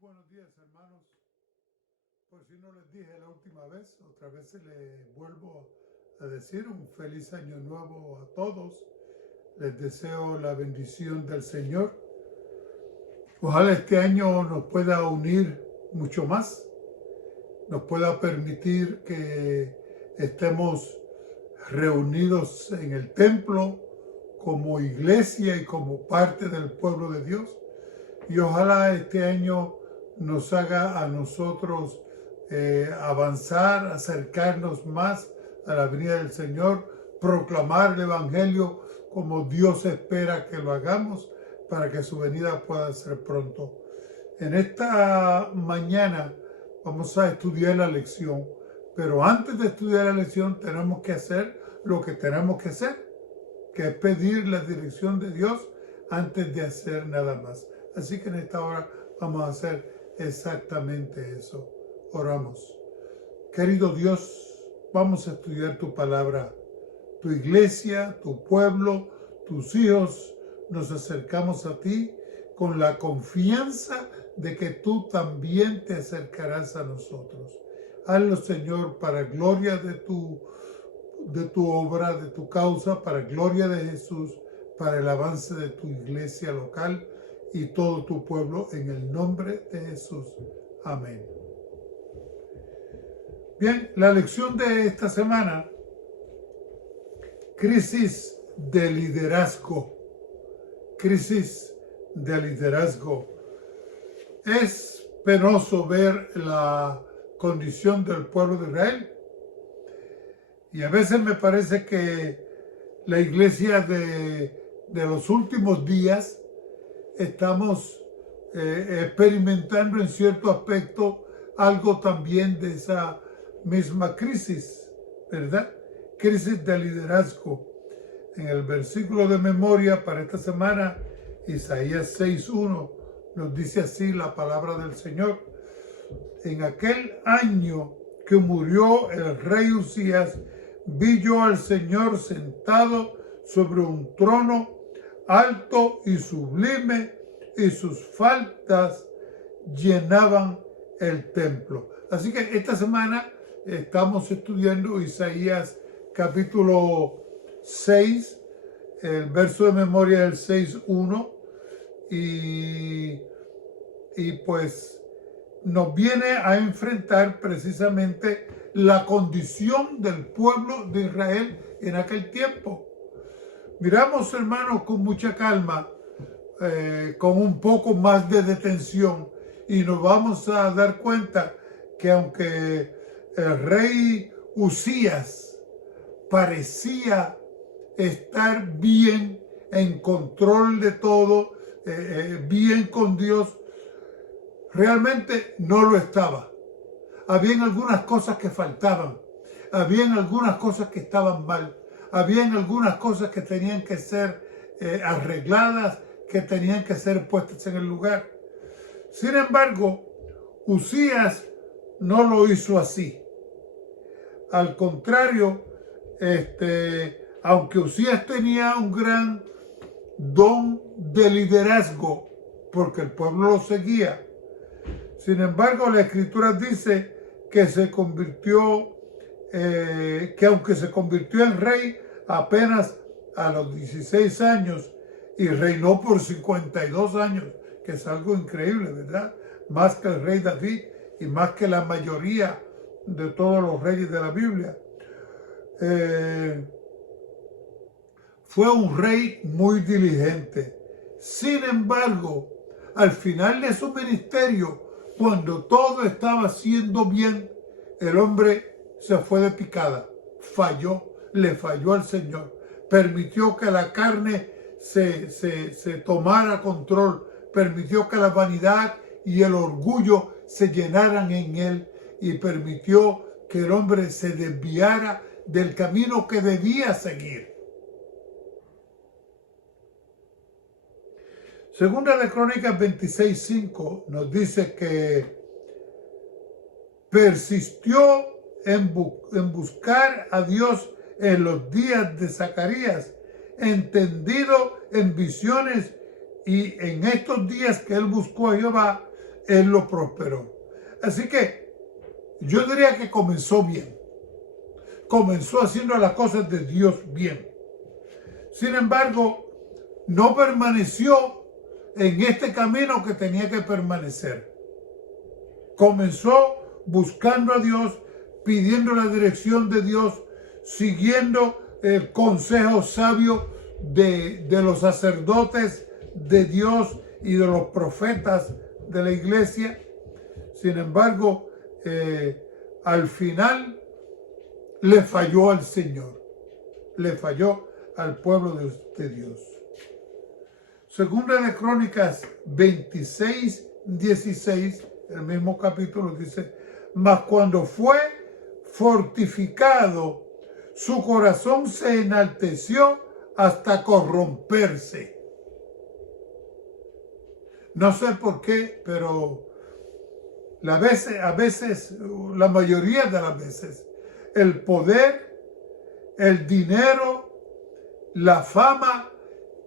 buenos días, hermanos. Por si no les dije la última vez, otra vez les vuelvo a decir un feliz año nuevo a todos. Les deseo la bendición del Señor. Ojalá este año nos pueda unir mucho más, nos pueda permitir que estemos reunidos en el templo como iglesia y como parte del pueblo de Dios. Y ojalá este año nos haga a nosotros avanzar, acercarnos más a la venida del Señor, proclamar el Evangelio como Dios espera que lo hagamos para que su venida pueda ser pronto. En esta mañana vamos a estudiar la lección, pero antes de estudiar la lección tenemos que hacer lo que tenemos que hacer, que es pedir la dirección de Dios antes de hacer nada más. Así que en esta hora vamos a hacer exactamente eso. Oramos. Querido Dios, vamos a estudiar tu palabra. Tu iglesia, tu pueblo, tus hijos, nos acercamos a ti con la confianza de que tú también te acercarás a nosotros. Hazlo, Señor, para gloria de tu obra, de tu causa, para gloria de Jesús, para el avance de tu iglesia local y todo tu pueblo, en el nombre de Jesús. Amén. Bien, la lección de esta semana, crisis de liderazgo. Crisis de liderazgo. Es penoso ver la condición del pueblo de Israel. Y a veces me parece que la iglesia de los últimos días estamos experimentando en cierto aspecto algo también de esa misma crisis, ¿verdad? Crisis de liderazgo. En el versículo de memoria para esta semana, Isaías 6:1, nos dice así la palabra del Señor. En aquel año que murió el rey Usías, vi yo al Señor sentado sobre un trono alto y sublime, y sus faldas llenaban el templo. Así que esta semana estamos estudiando Isaías capítulo 6, el verso de memoria del 6:1, y pues nos viene a enfrentar precisamente la condición del pueblo de Israel en aquel tiempo. Miramos, hermanos, con mucha calma, con un poco más de detención, y nos vamos a dar cuenta que aunque el rey Usías parecía estar bien, en control de todo, bien con Dios, realmente no lo estaba. Habían algunas cosas que faltaban, habían algunas cosas que estaban mal, habían algunas cosas que tenían que ser arregladas, que tenían que ser puestas en el lugar. Sin embargo, Usías no lo hizo así. Al contrario, aunque Usías tenía un gran don de liderazgo, porque el pueblo lo seguía, sin embargo, la Escritura dice que se convirtió, que aunque se convirtió en rey apenas a los 16 años y reinó por 52 años, que es algo increíble, ¿verdad? Más que el rey David y más que la mayoría de todos los reyes de la Biblia. Fue un rey muy diligente. Sin embargo, al final de su ministerio, cuando todo estaba siendo bien, el hombre se fue de picada, falló, le falló al Señor, permitió que la carne se tomara control, permitió que la vanidad y el orgullo se llenaran en él y permitió que el hombre se desviara del camino que debía seguir. Segunda de Crónicas 26:5 nos dice que persistió en buscar a Dios en los días de Zacarías, entendido en visiones, y en estos días que él buscó a Jehová, Él lo prosperó. Así que yo diría que comenzó bien. Comenzó haciendo las cosas de Dios bien. Sin embargo, no permaneció en este camino que tenía que permanecer. Comenzó buscando a Dios, pidiendo la dirección de Dios, siguiendo el consejo sabio de los sacerdotes de Dios y de los profetas de la iglesia. Sin embargo, al final le falló al Señor, le falló al pueblo de Dios. Segunda de Crónicas 26, 16, el mismo capítulo dice: mas cuando fue fortificado, su corazón se enalteció hasta corromperse. No sé por qué, pero a veces, la mayoría de las veces, el poder, el dinero, la fama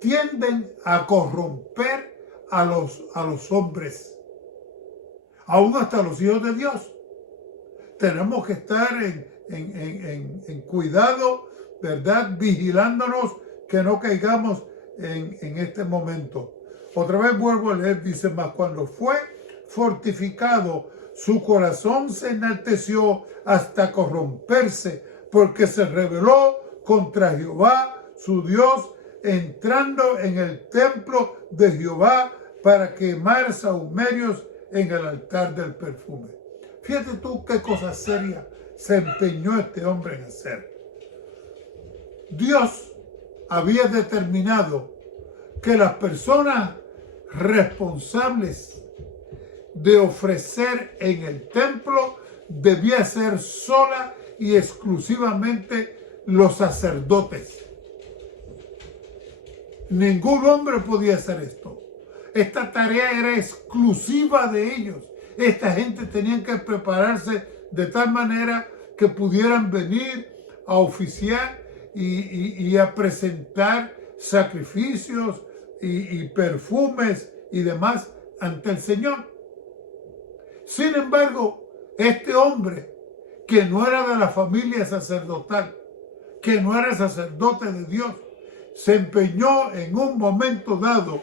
tienden a corromper a los hombres, aún hasta los hijos de Dios. Tenemos que estar en cuidado, ¿verdad? Vigilándonos que no caigamos en este momento. Otra vez vuelvo a leer, dice: mas cuando fue fortificado, su corazón se enalteció hasta corromperse, porque se rebeló contra Jehová, su Dios, entrando en el templo de Jehová para quemar sahumerios en el altar del perfume. Fíjate tú qué cosa seria se empeñó este hombre en hacer. Dios había determinado que las personas responsables de ofrecer en el templo debía ser sola y exclusivamente los sacerdotes. Ningún hombre podía hacer esto. Esta tarea era exclusiva de ellos. Esta gente tenía que prepararse de tal manera que pudieran venir a oficiar y a presentar sacrificios y perfumes y demás ante el Señor. Sin embargo, este hombre, que no era de la familia sacerdotal, que no era sacerdote de Dios, se empeñó en un momento dado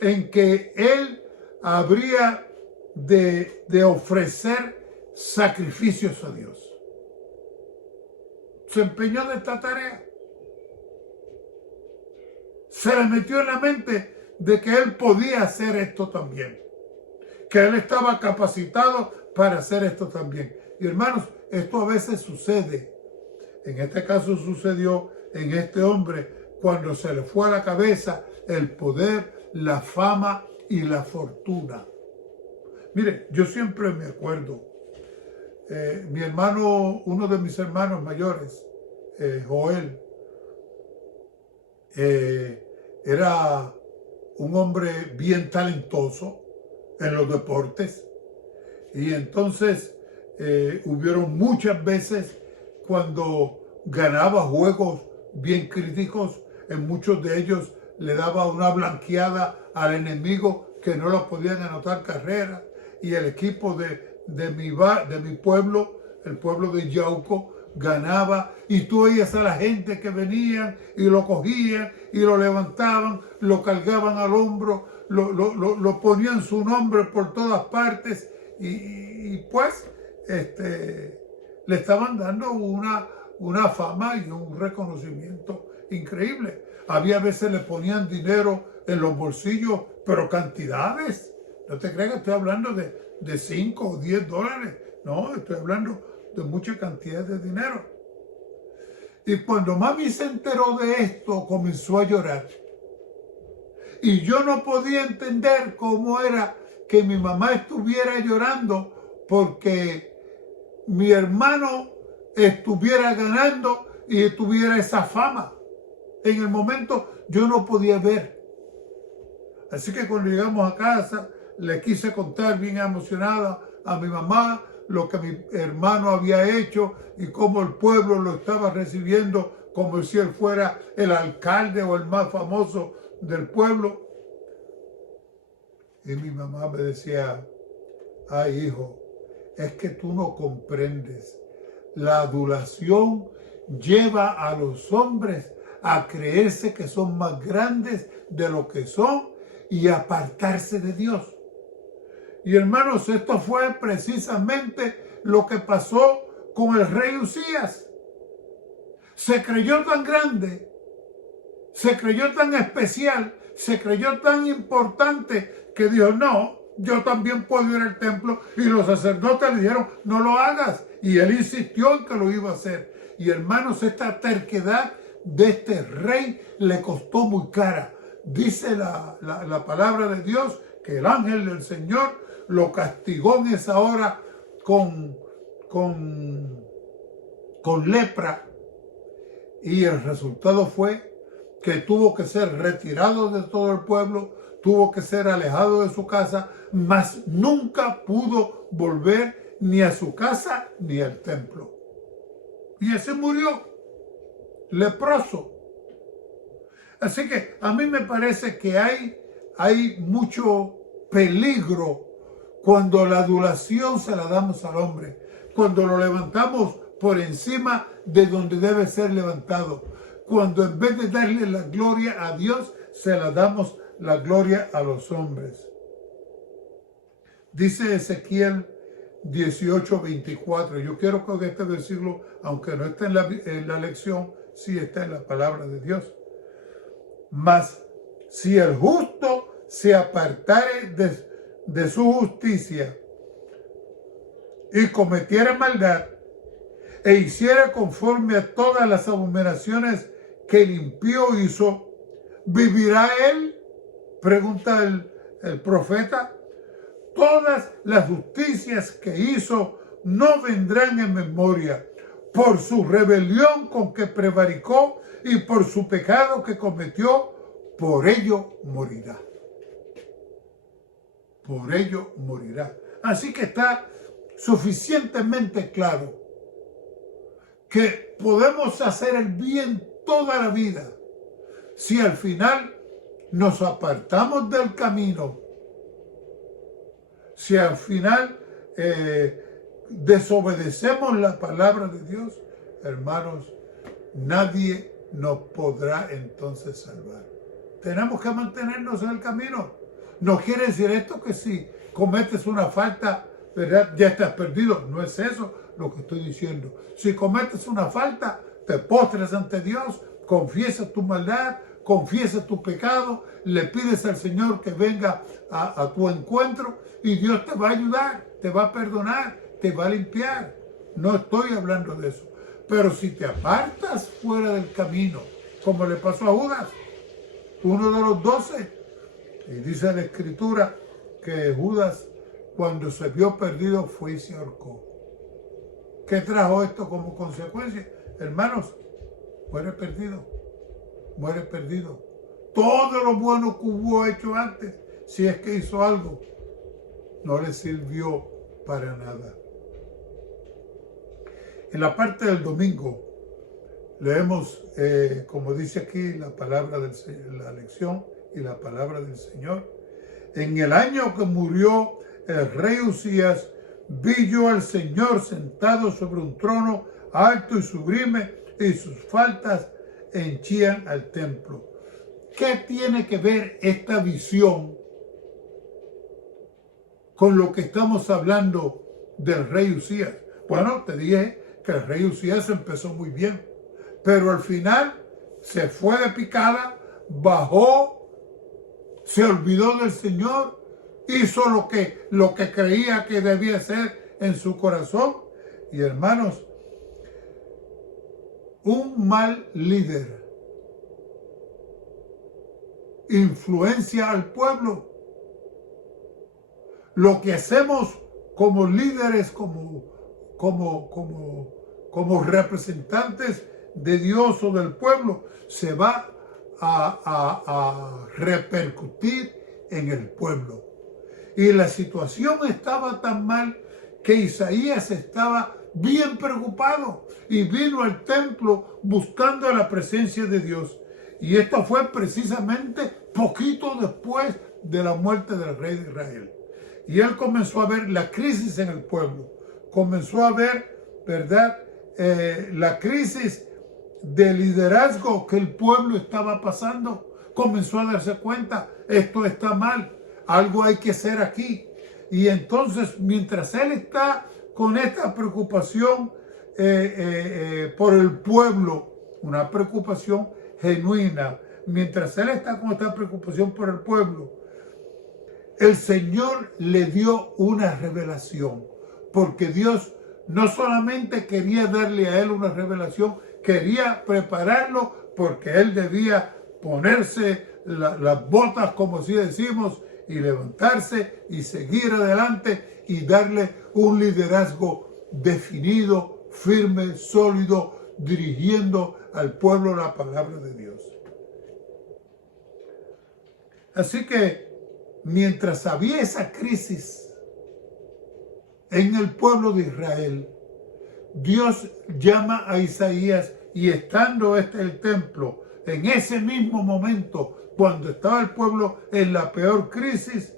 en que él habría de ofrecer sacrificios a Dios. Se empeñó de esta tarea. Se le metió en la mente de que él podía hacer esto también, que él estaba capacitado para hacer esto también. Y hermanos, esto a veces sucede. En este caso sucedió en este hombre cuando se le fue a la cabeza el poder, la fama y la fortuna. Mire, yo siempre me acuerdo, mi hermano, uno de mis hermanos mayores, Joel, era un hombre bien talentoso en los deportes. Y entonces hubieron muchas veces cuando ganaba juegos bien críticos, en muchos de ellos le daba una blanqueada al enemigo que no lo podían anotar carreras, y el equipo de mi pueblo, el pueblo de Yauco, ganaba, y tú veías a la gente que venían y lo cogían y lo levantaban, lo cargaban al hombro, lo ponían su nombre por todas partes, y pues le estaban dando una fama y un reconocimiento increíble. Había veces le ponían dinero en los bolsillos, pero cantidades. No te creas que estoy hablando de 5 o 10 dólares. No, estoy hablando de mucha cantidad de dinero. Y cuando mami se enteró de esto, comenzó a llorar. Y yo no podía entender cómo era que mi mamá estuviera llorando porque mi hermano estuviera ganando y tuviera esa fama. En el momento yo no podía ver. Así que cuando llegamos a casa, le quise contar bien emocionada a mi mamá lo que mi hermano había hecho y cómo el pueblo lo estaba recibiendo como si él fuera el alcalde o el más famoso del pueblo. Y mi mamá me decía: Ay, hijo, es que tú no comprendes. La adulación lleva a los hombres a creerse que son más grandes de lo que son y apartarse de Dios. Y hermanos, esto fue precisamente lo que pasó con el rey Usías. Se creyó tan grande, se creyó tan especial, se creyó tan importante que dijo, no, yo también puedo ir al templo. Y los sacerdotes le dijeron, no lo hagas. Y él insistió en que lo iba a hacer. Y hermanos, esta terquedad de este rey le costó muy cara. Dice la palabra de Dios que el ángel del Señor lo castigó en esa hora con lepra. Y el resultado fue que tuvo que ser retirado de todo el pueblo, tuvo que ser alejado de su casa, mas nunca pudo volver ni a su casa ni al templo. Y ese murió leproso. Así que a mí me parece que hay mucho peligro cuando la adulación se la damos al hombre, cuando lo levantamos por encima de donde debe ser levantado, cuando en vez de darle la gloria a Dios, se la damos la gloria a los hombres. Dice Ezequiel 18:24. Yo quiero que este versículo, aunque no está en la lección, sí está en la palabra de Dios. Mas si el justo se apartare de su justicia y cometiera maldad e hiciera conforme a todas las abominaciones que el impío hizo, ¿vivirá él? Pregunta el profeta. Todas las justicias que hizo no vendrán en memoria por su rebelión con que prevaricó y por su pecado que cometió, por ello morirá. Por ello morirá. Así que está suficientemente claro que podemos hacer el bien toda la vida si al final nos apartamos del camino, si al final desobedecemos la palabra de Dios, hermanos, nadie nos podrá entonces salvar. Tenemos que mantenernos en el camino. No quiere decir esto que si cometes una falta, ¿verdad?, ya estás perdido. No es eso lo que estoy diciendo. Si cometes una falta, te postres ante Dios, confiesas tu maldad, confiesas tu pecado, le pides al Señor que venga a tu encuentro y Dios te va a ayudar, te va a perdonar, te va a limpiar. No estoy hablando de eso. Pero si te apartas fuera del camino, como le pasó a Judas, uno de los 12, y dice la Escritura que Judas, cuando se vio perdido, fue y se ahorcó. ¿Qué trajo esto como consecuencia? Hermanos, muere perdido. Muere perdido. Todo lo bueno que hubo hecho antes, si es que hizo algo, no le sirvió para nada. En la parte del domingo leemos, como dice aquí la palabra la lección y la palabra del Señor. En el año que murió el rey Usías, vi yo al Señor sentado sobre un trono alto y sublime, y sus faltas henchían al templo. ¿Qué tiene que ver esta visión con lo que estamos hablando del rey Usías? Bueno, te dije que el rey Usías empezó muy bien, pero al final se fue de picada, bajó, se olvidó del Señor, hizo lo que creía que debía hacer en su corazón. Y hermanos, un mal líder influencia al pueblo. Lo que hacemos como líderes, como representantes de Dios o del pueblo, se va a repercutir en el pueblo. Y la situación estaba tan mal que Isaías estaba bien preocupado y vino al templo buscando la presencia de Dios. Y esto fue precisamente poquito después de la muerte del rey de Israel. Y él comenzó a ver la crisis en el pueblo. Comenzó a ver, ¿verdad? La crisis de liderazgo que el pueblo estaba pasando. Comenzó a darse cuenta, esto está mal, algo hay que hacer aquí. Y entonces, mientras él está con esta preocupación por el pueblo, una preocupación genuina, mientras él está con esta preocupación por el pueblo, el Señor le dio una revelación, porque Dios no solamente quería darle a él una revelación, quería prepararlo porque él debía ponerse las botas, como así decimos, y levantarse y seguir adelante y darle un liderazgo definido, firme, sólido, dirigiendo al pueblo la palabra de Dios. Así que mientras había esa crisis en el pueblo de Israel, Dios llama a Isaías y estando el templo, en ese mismo momento, cuando estaba el pueblo en la peor crisis,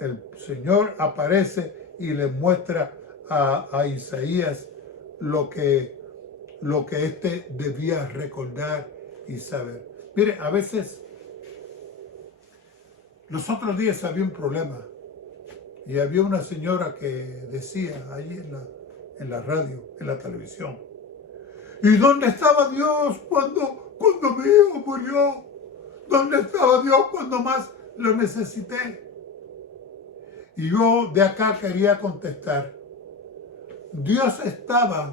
el Señor aparece y le muestra a Isaías lo que éste debía recordar y saber. Mire, a veces, los otros días había un problema y había una señora que decía allí en la radio, en la televisión, ¿y dónde estaba Dios cuando mi hijo murió? ¿Dónde estaba Dios cuando más lo necesité? Y yo de acá quería contestar, Dios estaba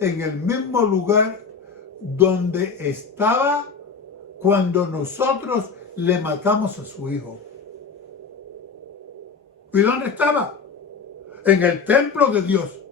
en el mismo lugar donde estaba cuando nosotros le matamos a su hijo. ¿Y dónde estaba? En el templo de Dios.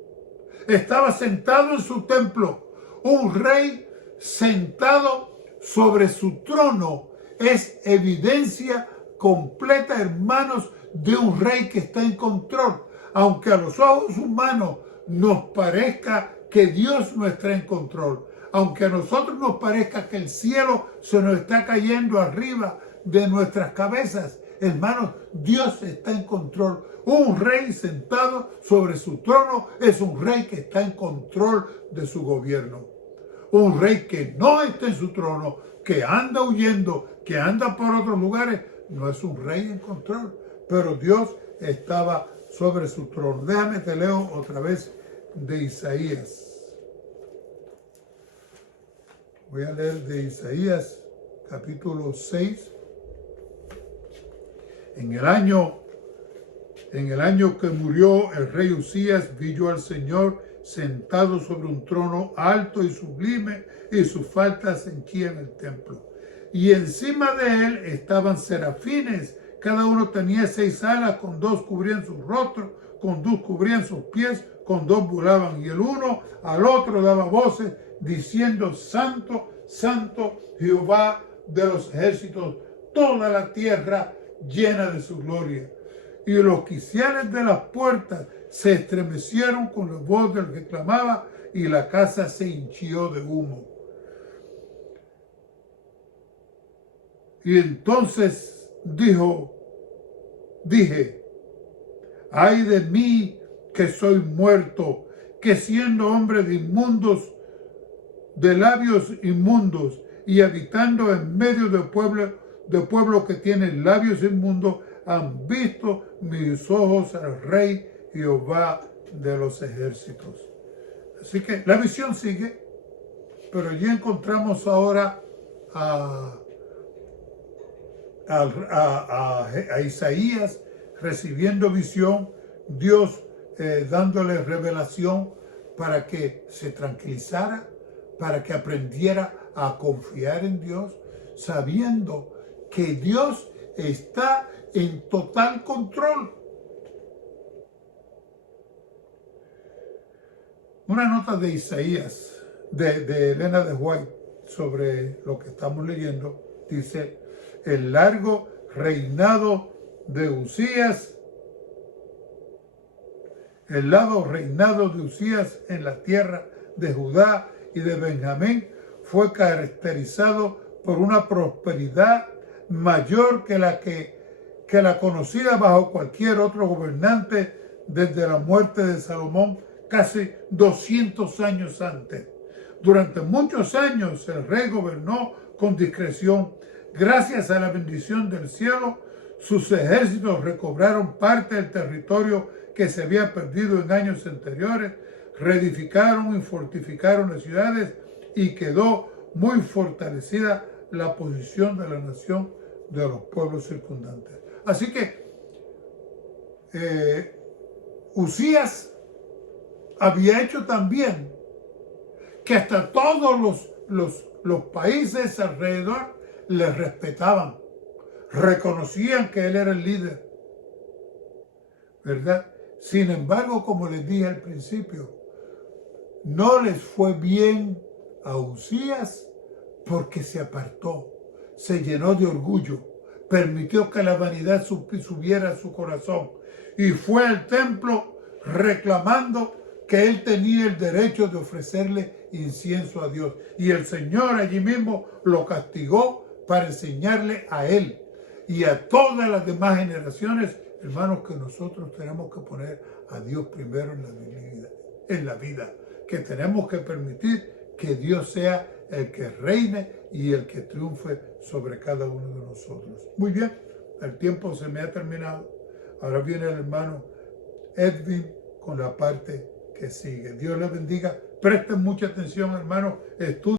Estaba sentado en su templo. Un rey sentado sobre su trono es evidencia completa, hermanos, de un rey que está en control. Aunque a los ojos humanos nos parezca que Dios no está en control, aunque a nosotros nos parezca que el cielo se nos está cayendo arriba de nuestras cabezas, hermanos, Dios está en control. Un rey sentado sobre su trono es un rey que está en control de su gobierno. Un rey que no está en su trono, que anda huyendo, que anda por otros lugares, no es un rey en control. Pero Dios estaba sobre su trono. Déjame te leo otra vez de Isaías. Voy a leer de Isaías capítulo 6. En el año que murió el rey Usías, vi yo al Señor sentado sobre un trono alto y sublime, y sus faldas henchían el templo. Y encima de él estaban serafines, cada uno tenía 6 alas, con 2 cubrían su rostro, con 2 cubrían sus pies, con 2 volaban, y el uno al otro daba voces, diciendo, Santo, Santo, Jehová de los ejércitos, toda la tierra llena de su gloria. Y los quiciales de las puertas se estremecieron con la voz del que clamaba, y la casa se hinchió de humo. Y entonces dije, ay de mí que soy muerto, que siendo hombre de inmundos, de labios inmundos, y habitando en medio de pueblo que tiene labios inmundos, han visto mis ojos al Rey Jehová de los ejércitos. Así que la visión sigue, pero ya encontramos ahora a Isaías recibiendo visión, Dios dándole revelación para que se tranquilizara, para que aprendiera a confiar en Dios, sabiendo que Dios está en total control. Una nota de Isaías, de Elena de White, sobre lo que estamos leyendo, dice, el largo reinado de Usías, el largo reinado de Usías en la tierra de Judá y de Benjamín fue caracterizado por una prosperidad mayor que la que que la conocida bajo cualquier otro gobernante desde la muerte de Salomón casi 200 años antes. Durante muchos años el rey gobernó con discreción. Gracias a la bendición del cielo, sus ejércitos recobraron parte del territorio que se había perdido en años anteriores, reedificaron y fortificaron las ciudades y quedó muy fortalecida la posición de la nación de los pueblos circundantes. Así que Uzías había hecho también que hasta todos los países alrededor le respetaban, reconocían que él era el líder, ¿verdad? Sin embargo, como les dije al principio, no les fue bien a Uzías porque se apartó, se llenó de orgullo, permitió que la vanidad subiera a su corazón y fue al templo reclamando que él tenía el derecho de ofrecerle incienso a Dios. Y el Señor allí mismo lo castigó para enseñarle a él y a todas las demás generaciones, hermanos, que nosotros tenemos que poner a Dios primero en la vida, que tenemos que permitir que Dios sea el que reine y el que triunfe sobre cada uno de nosotros. Muy bien, el tiempo se me ha terminado. Ahora viene el hermano Edwin con la parte que sigue. Dios les bendiga. Presten mucha atención, hermanos. Estudien.